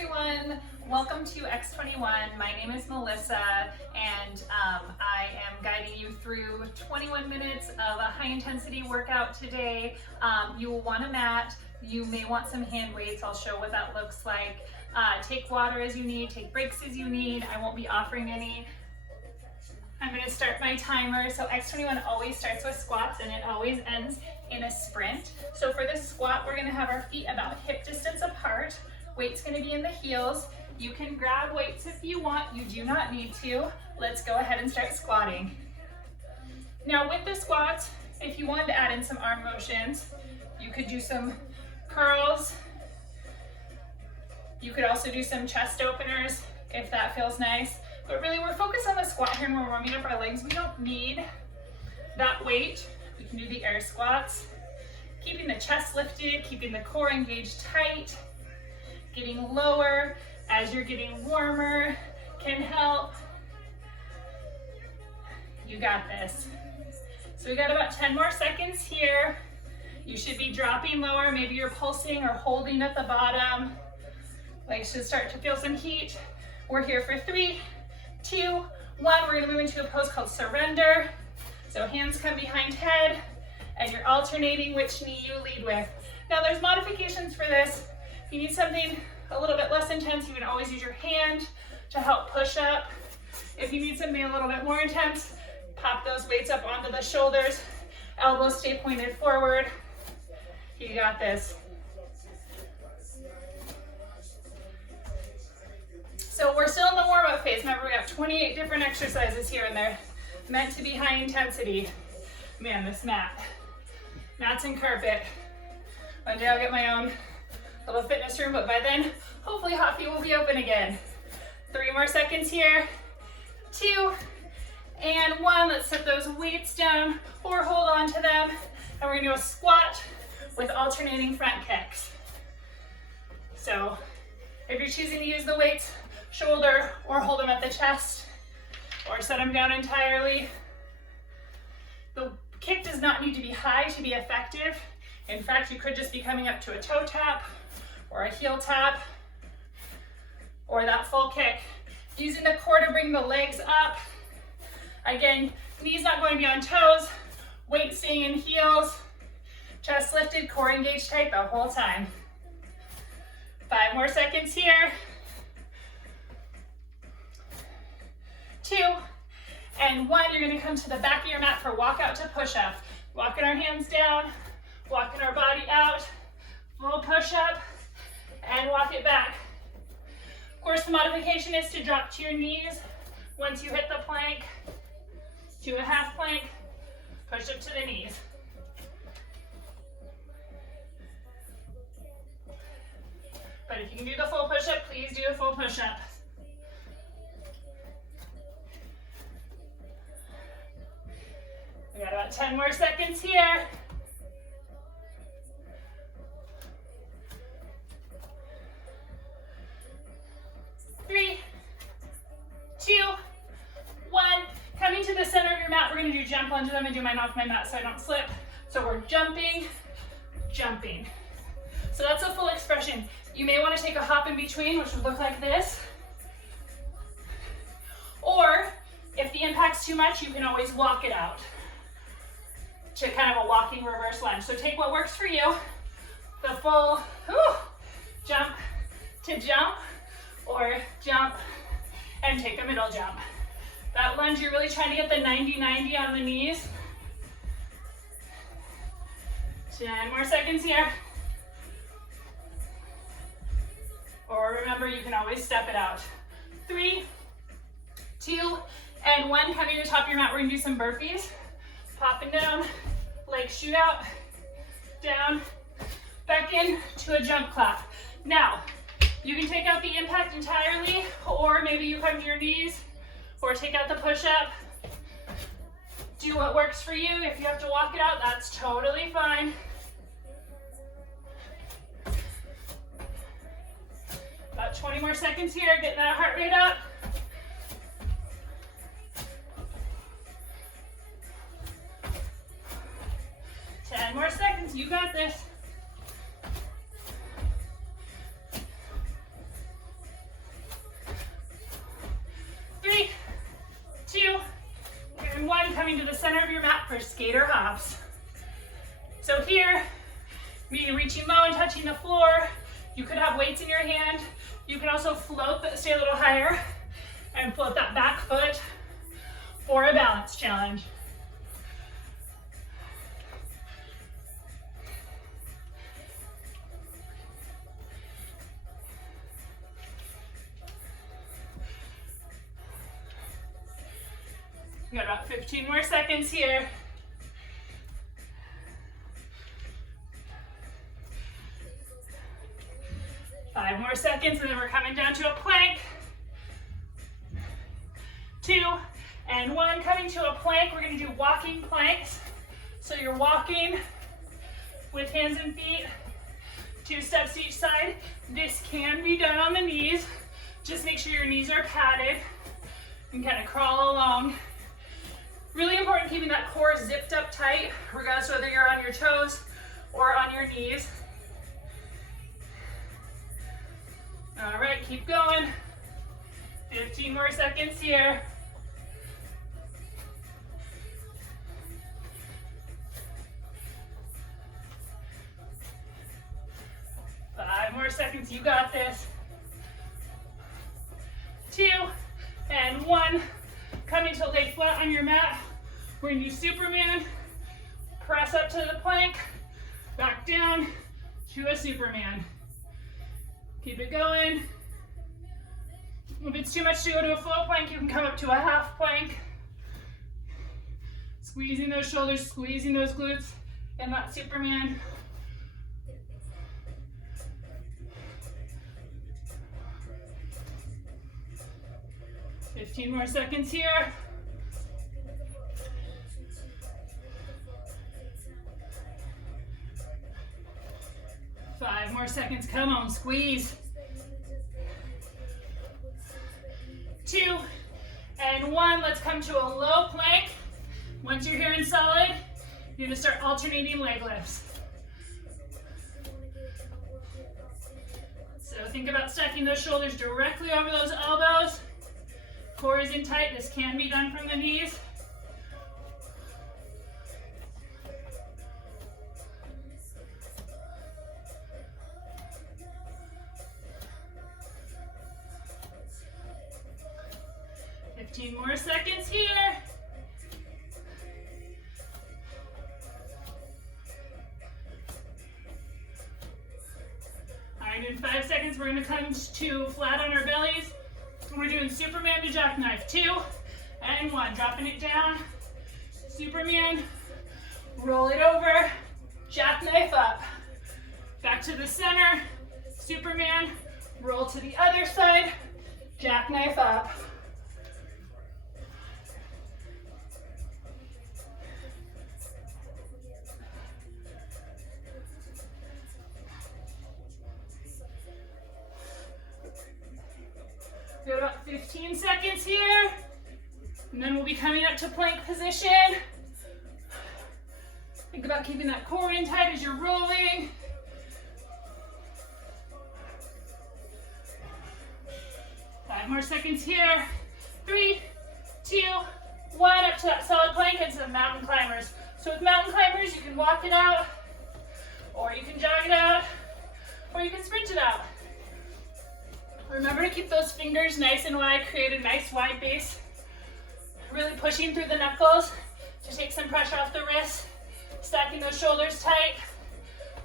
everyone. Welcome to X21. My name is Melissa and I am guiding you through 21 minutes of a high intensity workout today. You will want a mat. You may want some hand weights. I'll show what that looks like. Take water as you need, take breaks as you need. I won't be offering any. I'm going to start my timer. So X21 always starts with squats and it always ends in a sprint. So for this squat, we're going to have our feet about hip distance apart. Weight's going to be in the heels. You can grab weights if you want. You do not need to. Let's go ahead and start squatting. Now with the squats, if you wanted to add in some arm motions, you could do some curls. You could also do some chest openers if that feels nice. But really we're focused on the squat here and we're warming up our legs. We don't need that weight. We can do the air squats. Keeping the chest lifted, keeping the core engaged tight. Getting lower as you're getting warmer can help. You got this. So we got about 10 more seconds here. You should be dropping lower. Maybe you're pulsing or holding at the bottom. Legs should start to feel some heat. We're here for 3, 2, 1. We're gonna move into a pose called surrender. So hands come behind head and you're alternating which knee you lead with. Now there's modifications for this. If you need something a little bit less intense, you can always use your hand to help push up. If you need something a little bit more intense, pop those weights up onto the shoulders. Elbows stay pointed forward. You got this. So we're still in the warm-up phase. Remember, we got 28 different exercises here and they're meant to be high intensity. Man, this mats and carpet. One day I'll get my own little fitness room, but by then, hopefully Hot Feet will be open again. 3 more seconds here. 2 and 1. Let's set those weights down or hold on to them. And we're gonna do a squat with alternating front kicks. So if you're choosing to use the weights, shoulder or hold them at the chest or set them down entirely. The kick does not need to be high to be effective. In fact, you could just be coming up to a toe tap or a heel tap or that full kick. Using the core to bring the legs up. Again, knees not going beyond toes, weight staying in heels, chest lifted, core engaged tight the whole time. 5 more seconds here. 2 and 1. You're going to come to the back of your mat for walk out to push up. Walking our hands down, walking our body out, full push up, and walk it back. Of course, the modification is to drop to your knees once you hit the plank, to a half plank, push up to the knees. But if you can do the full push up, please do a full push up. We got about 10 more seconds here. 3, 2, 1. Coming to the center of your mat, we're gonna do jump lunges. I'm gonna do mine off my mat so I don't slip. So we're jumping, jumping. So that's a full expression. You may wanna take a hop in between, which would look like this. Or if the impact's too much, you can always walk it out to kind of a walking reverse lunge. So take what works for you. The full jump to jump, or jump and take a middle jump. That lunge, you're really trying to get the 90-90 on the knees. 10 more seconds here. Or remember, you can always step it out. 3, 2, and 1. Coming to the top of your mat, we're gonna do some burpees. Popping down, legs shoot out, down, back in to a jump clap. Now, you can take out the impact entirely, or maybe you come to your knees, or take out the push-up. Do what works for you. If you have to walk it out, that's totally fine. About 20 more seconds here, getting that heart rate up. More seconds, you got this. for skater hops. So here, me reaching low and touching the floor. You could have weights in your hand. You can also float, but stay a little higher, and float that back foot for a balance challenge. We got about 15 more seconds here. Five more seconds, and then we're coming down to a plank. 2 and 1, coming to a plank. We're gonna do walking planks. So you're walking with hands and feet, 2 steps each side. This can be done on the knees. Just make sure your knees are padded and kind of crawl along. Really important keeping that core zipped up tight, regardless whether you're on your toes or on your knees. All right, keep going. 15 more seconds here. Five more seconds, you got this. 2 and 1. Coming to lay flat on your mat. We're gonna do Superman. Press up to the plank, back down to a Superman. Keep it going. If it's too much to go to a full plank, you can come up to a half plank. Squeezing those shoulders, squeezing those glutes, and that Superman. Fifteen more seconds here. Five more seconds, come on, squeeze. 2 and 1, let's come to a low plank. Once you're here in solid, you're gonna start alternating leg lifts. So think about stacking those shoulders directly over those elbows. Core is in tight, this can be done from the knees. More seconds here. All right, in 5 seconds, we're gonna come to flat on our bellies. We're doing Superman to jackknife. 2 and 1, dropping it down. Superman, roll it over, jackknife up. Back to the center, Superman, roll to the other side, jackknife up. Got about 15 seconds here, and then we'll be coming up to plank position. Think about keeping that core in tight as you're rolling. Five more seconds here. 3, 2, 1, up to that solid plank and some mountain climbers. So with mountain climbers, you can walk it out, or you can jog it out, or you can sprint it out. Remember to keep those fingers nice and wide, create a nice wide base. Really pushing through the knuckles to take some pressure off the wrists. Stacking those shoulders tight,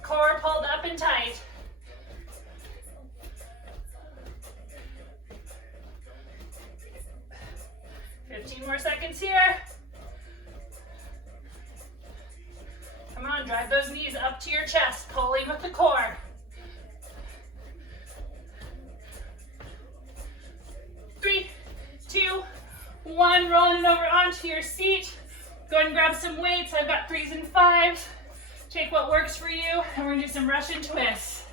core pulled up and tight. More seconds here. Come on, drive those knees up to your chest, pulling with the core. 3, 2, 1, rolling it over onto your seat. Go ahead and grab some weights. I've got 3s and 5s. Take what works for you, and we're gonna do some Russian twists.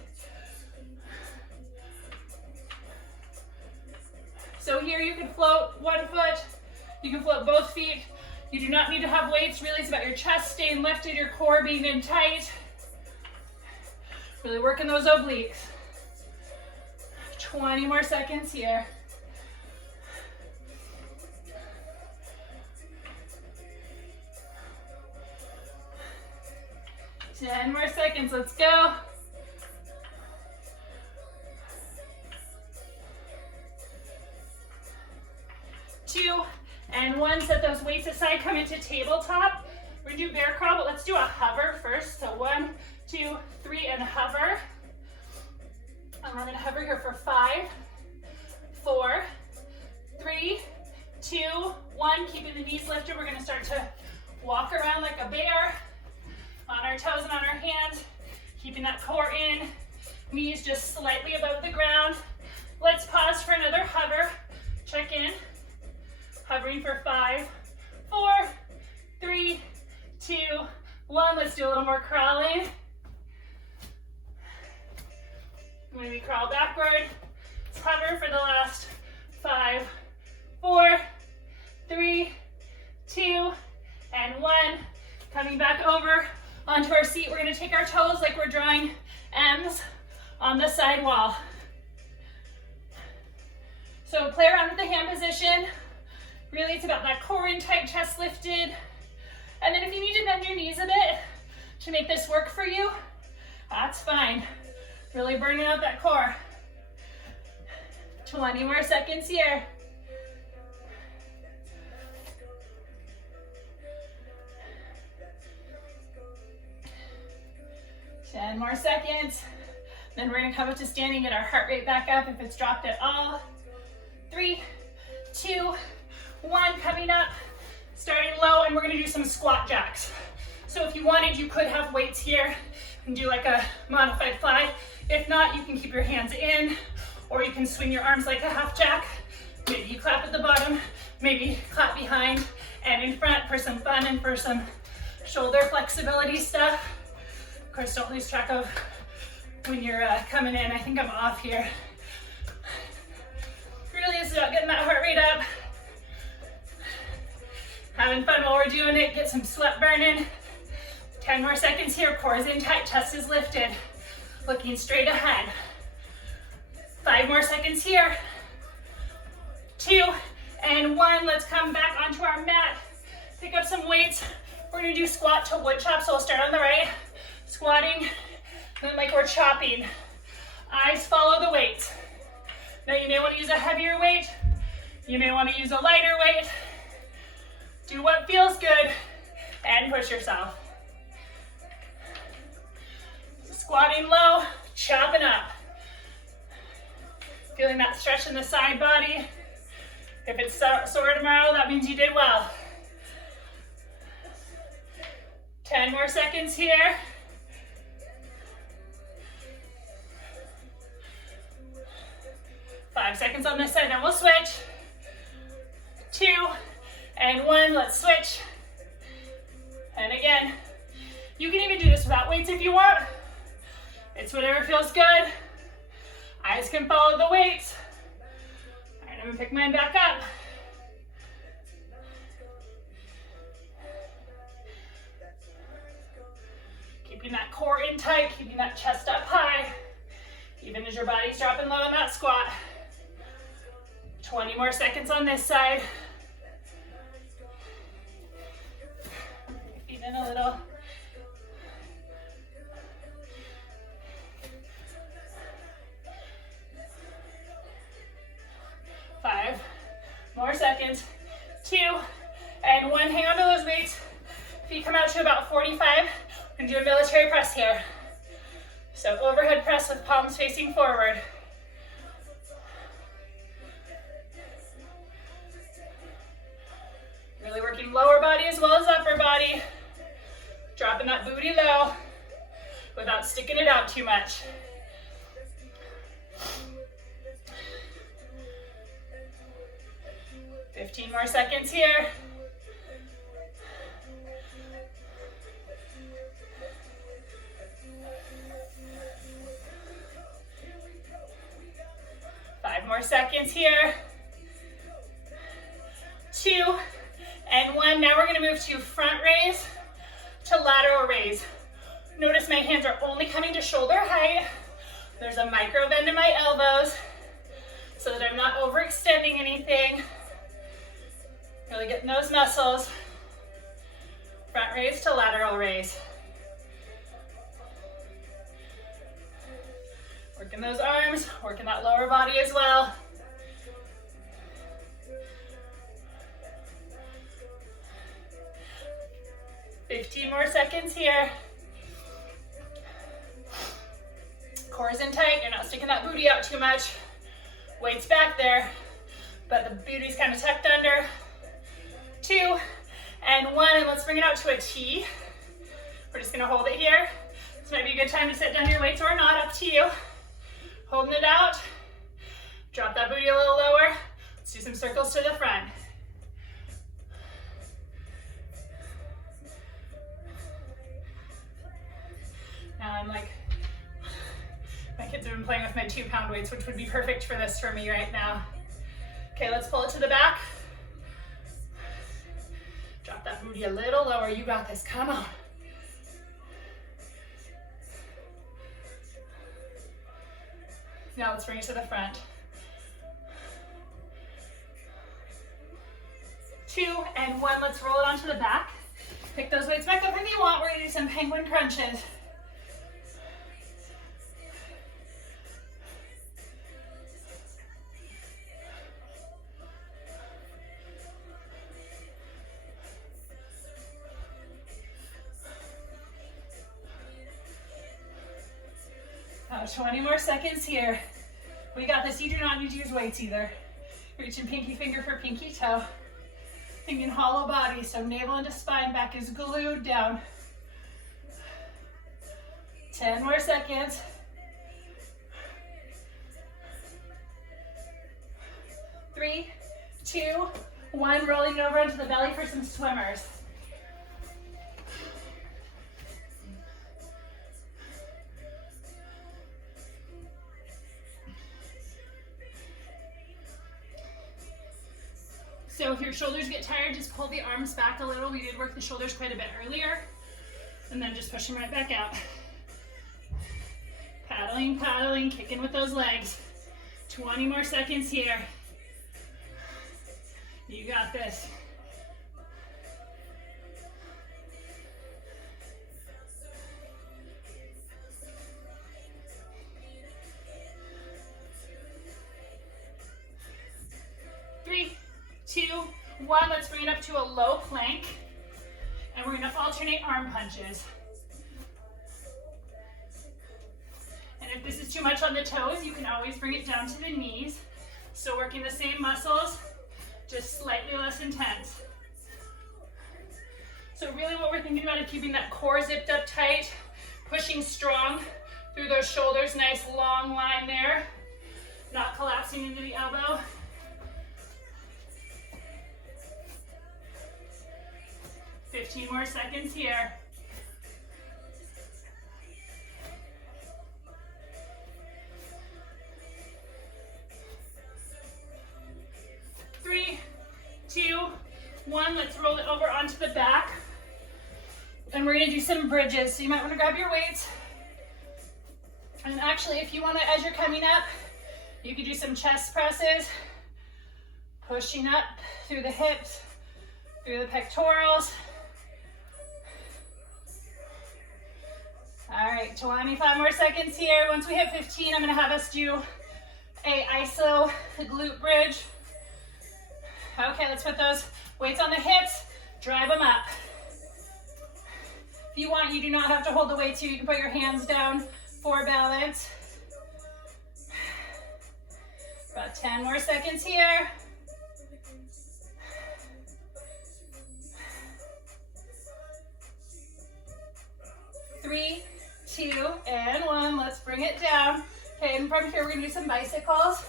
So here you can float one foot, you can float both feet. You do not need to have weights. Really, it's about your chest staying lifted, your core being in tight. Really working those obliques. 20 more seconds here. 10 more seconds, let's go. 2 and 1, set those weights aside, come into tabletop. We're gonna do bear crawl, but let's do a hover first. So 1, 2, 3, and hover. And we're gonna hover here for 5, 4, 3, 2, 1. Keeping the knees lifted, we're gonna start to walk around like a bear, on our toes and on our hands, keeping that core in, knees just slightly above the ground. Let's pause for another hover, check in. Hovering for 5, 4, 3, 2, 1. Let's do a little more crawling. When we crawl backward, let's hover for the last 5, 4, 3, 2, and 1. Coming back over onto our seat, we're gonna take our toes like we're drawing M's on the side wall. So play around with the hand position. Really, it's about that core in tight, chest lifted. And then if you need to bend your knees a bit to make this work for you, that's fine. Really burning out that core. 20 more seconds here. Ten more seconds. Then we're gonna come up to standing, get our heart rate back up if it's dropped at all. 3, 2, 1, coming up, starting low, and we're gonna do some squat jacks. So if you wanted, you could have weights here and do like a modified fly. If not, you can keep your hands in, or you can swing your arms like a half jack. Maybe you clap at the bottom, maybe clap behind and in front for some fun and for some shoulder flexibility stuff. Of course, don't lose track of when you're coming in. I think I'm off here. Really, it's about getting that heart rate up. Having fun while we're doing it, get some sweat burning. 10 more seconds here, core is in tight, chest is lifted. Looking straight ahead. 5 more seconds here. 2 and 1, let's come back onto our mat. Pick up some weights. We're gonna do squat to wood chop, so we'll start on the right. Squatting, then like we're chopping. Eyes follow the weight. Now you may wanna use a heavier weight. You may wanna use a lighter weight. Do what feels good and push yourself. Squatting low, chopping up. Feeling that stretch in the side body. If it's sore tomorrow, that means you did well. 10 more seconds here. 5 seconds on this side, then we'll switch. 2 and 1, let's switch. And again, you can even do this without weights if you want. It's whatever feels good. Eyes can follow the weights. All right, I'm gonna pick mine back up. Keeping that core in tight, keeping that chest up high, even as your body's dropping low in that squat. 20 more seconds on this side. Feet in a little. Five more seconds. 2 and 1. Hang on to those weights. Feet come out to about 45. We're gonna do a military press here. So overhead press with palms facing forward. Really working lower body as well as upper body. Dropping that booty low without sticking it out too much. $15 more seconds here. Five more seconds here. 2 and 1. Now we're going to move to front raise to lateral raise. Notice my hands are only coming to shoulder height. There's a micro bend in my elbows so that I'm not overextending anything. Really getting those muscles. Front raise to lateral raise. Working those arms, working that lower body as well. $15 more seconds here. Core's in tight, you're not sticking that booty out too much. Weight's back there, but the booty's kind of tucked under. 2 and 1, and let's bring it out to a T. We're just gonna hold it here. This might be a good time to set down your weights or not, up to you. Holding it out. Drop that booty a little lower. Let's do some circles to the front. Now I'm like, my kids have been playing with my 2-pound weights, which would be perfect for this for me right now. Okay, let's pull it to the back. Drop that booty a little lower. You got this, come on. Now let's bring it to the front. 2 and 1, let's roll it onto the back. Pick those weights back up if you want. We're gonna do some penguin crunches. About 20 more seconds here. We got this. You do not need to use weights either. Reaching pinky finger for pinky toe. Thinking hollow body, so navel into spine, back is glued down. 10 more seconds. 3, 2, 1, rolling it over onto the belly for some swimmers. So if your shoulders get tired, just pull the arms back a little. We did work the shoulders quite a bit earlier. And then just push them right back out. Paddling, paddling, kicking with those legs. 20 more seconds here. You got this. Three, 2, 1, let's bring it up to a low plank. And we're gonna alternate arm punches. And if this is too much on the toes, you can always bring it down to the knees. So working the same muscles, just slightly less intense. So really what we're thinking about is keeping that core zipped up tight, pushing strong through those shoulders, nice long line there, not collapsing into the elbow. 15 more seconds here. Three, 2, 1, let's roll it over onto the back. And we're gonna do some bridges. So you might wanna grab your weights. And actually, if you wanna, as you're coming up, you could do some chest presses, pushing up through the hips, through the pectorals. All right, 25 more seconds here. Once we hit 15, I'm gonna have us do a iso glute bridge. Okay, let's put those weights on the hips, drive them up. If you want, you do not have to hold the weights here. You can put your hands down for balance. About 10 more seconds here. 3, 2, and 1. Let's bring it down. Okay, and from here we're gonna do some bicycles.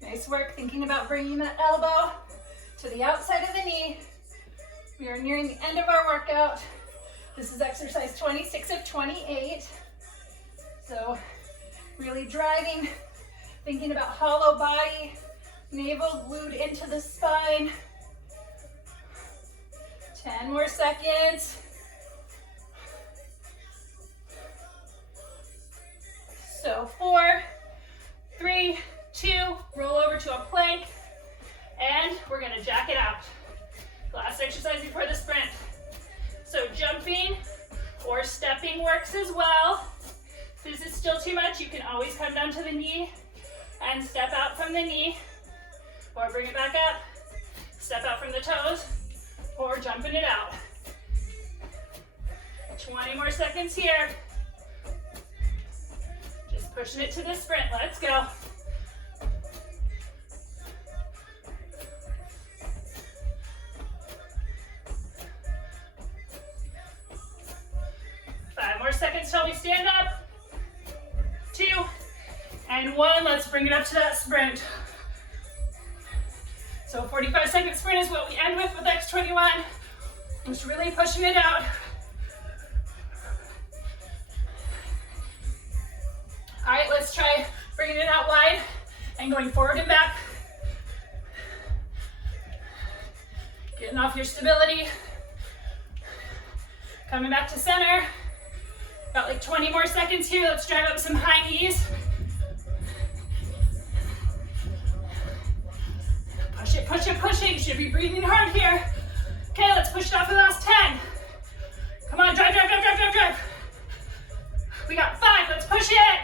Nice work thinking about bringing that elbow to the outside of the knee. We are nearing the end of our workout. This is exercise 26 of 28. So really driving, thinking about hollow body, navel glued into the spine. 10 more seconds. So 4, 3, 2, roll over to a plank, and we're gonna jack it out. Last exercise before the sprint. So jumping, stepping works as well. If this is still too much, you can always come down to the knee and step out from the knee, or bring it back up, step out from the toes, or jumping it out. 20 more seconds here. Just pushing it to the sprint. Let's go. More seconds till we stand up. 2 and 1. Let's bring it up to that sprint. So 45-second sprint is what we end with X21. Just really pushing it out. All right, let's try bringing it out wide and going forward and back. Getting off your stability. Coming back to center. Got like 20 more seconds here. Let's drive up some high knees. Push it, push it, push it. You should be breathing hard here. Okay, let's push it off the last 10. Come on, drive, drive, drive, drive, drive, drive. We got 5, let's push it.